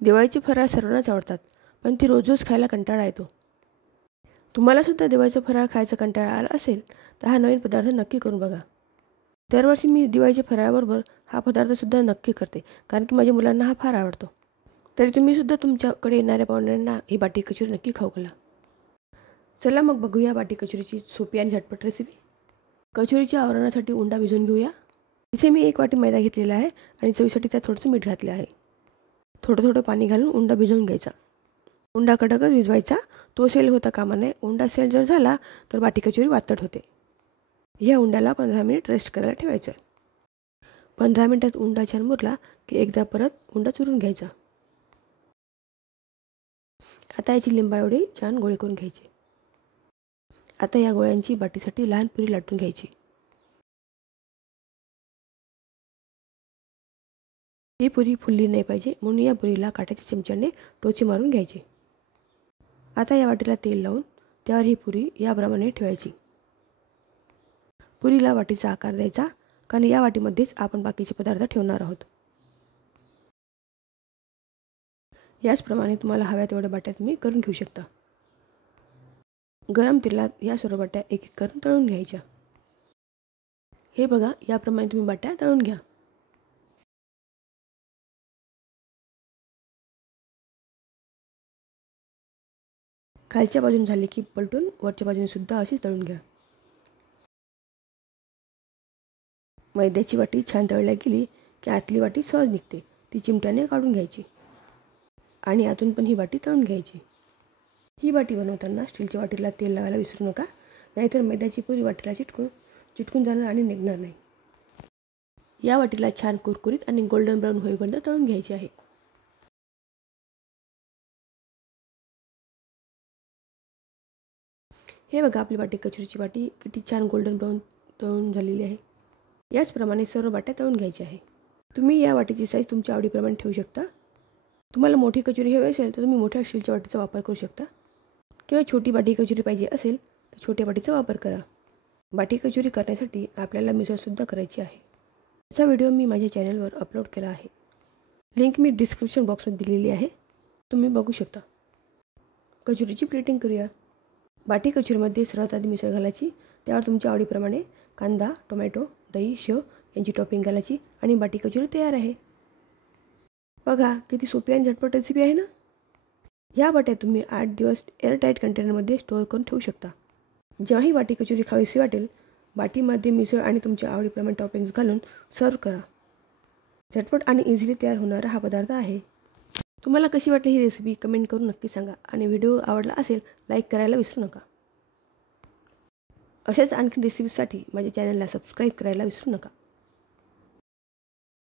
दिवाळीचे फराळ सर्वांनाच आवडतात, पण ती रोज खायला कंटाळा येतो. तुम्हालासुद्धा दिवाळीचा फराळ खायचा कंटाळा आला असेल तर हा नवीन पदार्थ नक्की करून बघा. दरवर्षी मी दिवाळीच्या फराळाबरोबर हा पदार्थसुद्धा नक्की करते, कारण की माझ्या मुलांना हा फार आवडतो. तरी तुम्हीसुद्धा तुमच्याकडे येणाऱ्या पाहुण्यांना ही बाटी कचोरी नक्की खाऊ घाला. चला मग बघूया बाटी कचोरीची सोपी आणि झटपट रेसिपी. कचोरीच्या आवरणासाठी उंडा भिजवून घेऊया. इथे मी 1 वाटी मैदा घेतलेला आहे आणि चवीसाठी त्यात थोडंसं मीठ घातले आहे. थोडं थोडं पाणी घालून उंडा भिजवून घ्यायचा. उंडा कडकच भिजवायचा, तो सेल होता कामा नये. उंडा सेल जर झाला तर बाटी कचोरी वातट होते. ह्या उंड्याला 15 मिनिट रेस्ट करायला ठेवायचं. 15 मिनिटात उंडा छान मुरला की एकदा परत उंडा चुरून घ्यायचा. आता याची लिंबा एवढी छान गोळे करून घ्यायचे. आता या गोळ्यांची बाटीसाठी लहान पुरी लाटून घ्यायची. ही पुरी फुलली नाही पाहिजे, म्हणून या पुरीला काट्याच्या चमच्याने टोचे मारून घ्यायचे. आता या वाटीला तेल लावून त्यावर ही पुरी याप्रमाणे ठेवायची. पुरीला वाटीचा आकार द्यायचा, कारण या वाटीमध्येच आपण बाकीचे पदार्थ ठेवणार आहोत. याचप्रमाणे तुम्हाला हव्या तेवढ्या बाट्या तुम्ही करून घेऊ शकता. गरम तेलात या सर्व बाट्या एक एक करून तळून घ्यायच्या. हे बघा, याप्रमाणे तुम्ही बाट्या तळून घ्या. खालच्या बाजूने झाले की पलटून वरच्या बाजूने सुद्धा अशी तळून घ्या. मैद्याची वाटी छान तळल्या गेली की आतली वाटी सहज निघते. ती चिमट्याने काढून घ्यायची आणि आतून पण ही वाटी तळून घ्यायची. ही वाटी बनवताना स्टीलच्या वाटीला तेल लावायला विसरू नका, नाहीतर मैद्याची पुरी वाटीला चिटकून जाणार आणि निघणार नाही. या वाटीला छान कुरकुरीत आणि गोल्डन ब्राऊन होईपर्यंत तळून घ्यायची आहे. हे बघा, आपली बाटी कचोरीची वाटी किती छान गोल्डन ब्राऊन तळून झालेली आहे. याचप्रमाणे सर्व बाट्या तळून घ्यायच्या आहे. तुम्ही या वाटीची साईज तुमच्या आवडीप्रमाणे ठेवू शकता. तुम्हाला मोठी कचोरी हवी असेल तर तुम्ही मोठ्या स्टीलच्या वाटीचा वापर करू शकता, किंवा छोटी बाटी कचोरी पाहिजे असेल तर छोट्या बाटीचा वापर करा. बाटी कचोरी करण्यासाठी आपल्याला मिसळसुद्धा करायची आहे. याचा व्हिडिओ मी माझ्या चॅनलवर अपलोड केला आहे. लिंक मी डिस्क्रिप्शन बॉक्समध्ये दिलेली आहे, तुम्ही बघू शकता. कचोरीची प्लेटिंग करूया. बाटी कचोरीमध्ये सर्वात आधी मिसळ घालायची. त्यावर तुमच्या आवडीप्रमाणे कांदा, टोमॅटो, दही, शेव यांची टॉपिंग घालायची आणि बाटी कचोरी तयार आहे. बघा, किती सोपी आणि झटपट रेसिपी आहे ना. या बाट्या तुम्ही 8 दिवस एअरटाईट कंटेनरमध्ये स्टोअर करून ठेवू शकता. जेव्हाही बाटी कचोरी खावीशी वाटेल, बाटीमध्ये मिसळ आणि तुमच्या आवडीप्रमाणे टॉपिंग्स घालून सर्व करा. झटपट आणि इझिली तयार होणारा हा पदार्थ आहे. तुम्हाला कशी वाटली ही रेसिपी कमेंट करून नक्की सांगा आणि व्हिडिओ आवडला असेल लाईक करायला विसरू नका. अशाच आणखी रेसिपीसाठी माझ्या चॅनलला सबस्क्राईब करायला विसरू नका.